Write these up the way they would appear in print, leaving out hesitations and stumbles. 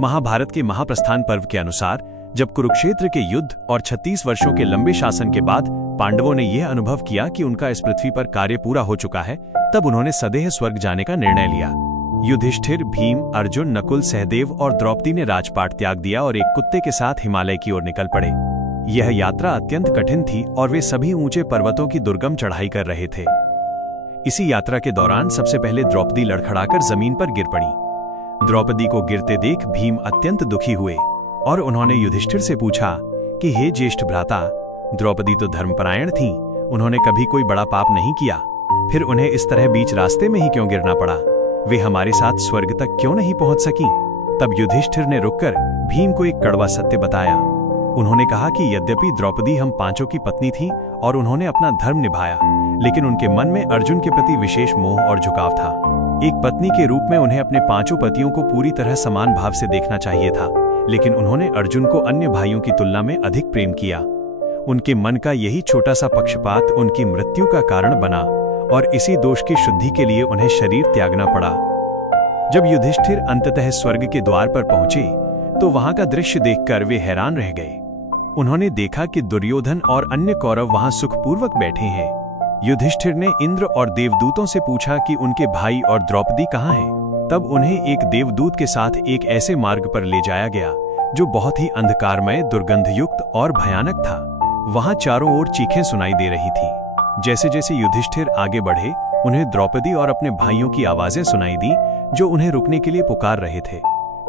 महाभारत के महाप्रस्थान पर्व के अनुसार जब कुरुक्षेत्र के युद्ध और 36 वर्षों के लंबे शासन के बाद पांडवों ने यह अनुभव किया कि उनका इस पृथ्वी पर कार्य पूरा हो चुका है, तब उन्होंने सदैह स्वर्ग जाने का निर्णय लिया। युधिष्ठिर, भीम, अर्जुन, नकुल, सहदेव और द्रौपदी ने राजपाट त्याग दिया और एक कुत्ते के साथ हिमालय की ओर निकल पड़े। यह यात्रा अत्यंत कठिन थी और वे सभी ऊंचे पर्वतों की दुर्गम चढ़ाई कर रहे थे। इसी यात्रा के दौरान सबसे पहले द्रौपदी लड़खड़ाकर जमीन पर गिर पड़ी। द्रौपदी को गिरते देख भीम अत्यंत दुखी हुए और उन्होंने युधिष्ठिर से पूछा कि हे ज्येष्ठ भ्राता, द्रौपदी तो धर्मपरायण थीं, उन्होंने कभी कोई बड़ा पाप नहीं किया, फिर उन्हें इस तरह बीच रास्ते में ही क्यों गिरना पड़ा? वे हमारे साथ स्वर्ग तक क्यों नहीं पहुंच सकी? तब युधिष्ठिर ने रुककर भीम को एक कड़वा सत्य बताया। उन्होंने कहा कि यद्यपि द्रौपदी हम पांचों की पत्नी थी और उन्होंने अपना धर्म निभाया, लेकिन उनके मन में अर्जुन के प्रति विशेष मोह और झुकाव था। एक पत्नी के रूप में उन्हें अपने पांचों पतियों को पूरी तरह समान भाव से देखना चाहिए था, लेकिन उन्होंने अर्जुन को अन्य भाइयों की तुलना में अधिक प्रेम किया। उनके मन का यही छोटा सा पक्षपात उनकी मृत्यु का कारण बना और इसी दोष की शुद्धि के लिए उन्हें शरीर त्यागना पड़ा। जब युधिष्ठिर अंततः स्वर्ग के द्वार पर पहुंचे तो वहां का दृश्य देखकर वे हैरान रह गए। उन्होंने देखा कि दुर्योधन और अन्य कौरव वहां सुखपूर्वक बैठे हैं। युधिष्ठिर ने इंद्र और देवदूतों से पूछा कि उनके भाई और द्रौपदी कहाँ हैं। तब उन्हें एक देवदूत के साथ एक ऐसे मार्ग पर ले जाया गया जो बहुत ही अंधकारमय, दुर्गंधयुक्त और भयानक था। वहां चारों ओर चीखें सुनाई दे रही थी। जैसे जैसे युधिष्ठिर आगे बढ़े, उन्हें द्रौपदी और अपने भाइयों की आवाजें सुनाई दी जो उन्हें रुकने के लिए पुकार रहे थे।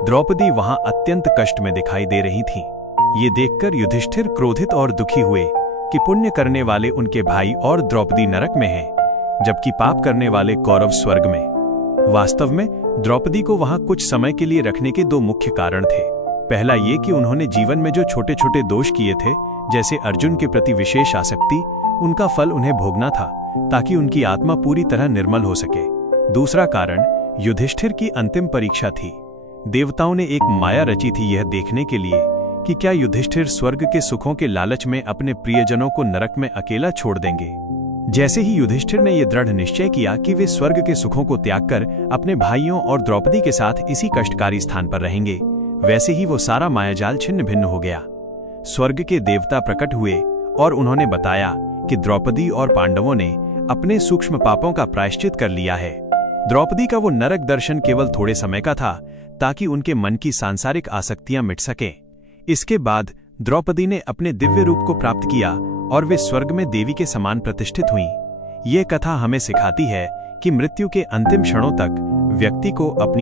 द्रौपदी वहां अत्यंत कष्ट में दिखाई दे रही थी। ये देखकर युधिष्ठिर क्रोधित और दुखी हुए कि पुण्य करने वाले उनके भाई और द्रौपदी नरक में हैं, जबकि पाप करने वाले कौरव स्वर्ग में। वास्तव में द्रौपदी को वहां कुछ समय के लिए रखने के दो मुख्य कारण थे। पहला ये कि उन्होंने जीवन में जो छोटे छोटे दोष किए थे, जैसे अर्जुन के प्रति विशेष आसक्ति, उनका फल उन्हें भोगना था ताकि उनकी आत्मा पूरी तरह निर्मल हो सके। दूसरा कारण युधिष्ठिर की अंतिम परीक्षा थी। देवताओं ने एक माया रची थी यह देखने के लिए कि क्या युधिष्ठिर स्वर्ग के सुखों के लालच में अपने प्रियजनों को नरक में अकेला छोड़ देंगे। जैसे ही युधिष्ठिर ने यह दृढ़ निश्चय किया कि वे स्वर्ग के सुखों को त्याग कर अपने भाइयों और द्रौपदी के साथ इसी कष्टकारी स्थान पर रहेंगे, वैसे ही वो सारा मायाजाल छिन्न भिन्न हो गया। स्वर्ग के देवता प्रकट हुए और उन्होंने बताया कि द्रौपदी और पांडवों ने अपने सूक्ष्म पापों का प्रायश्चित कर लिया है। द्रौपदी का वो नरक दर्शन केवल थोड़े समय का था ताकि उनके मन की सांसारिक आसक्तियां मिट सकें। इसके बाद द्रौपदी ने अपने दिव्य रूप को प्राप्त किया और वे स्वर्ग में देवी के समान प्रतिष्ठित हुईं। ये कथा हमें सिखाती है कि मृत्यु के अंतिम क्षणों तक व्यक्ति को अपनी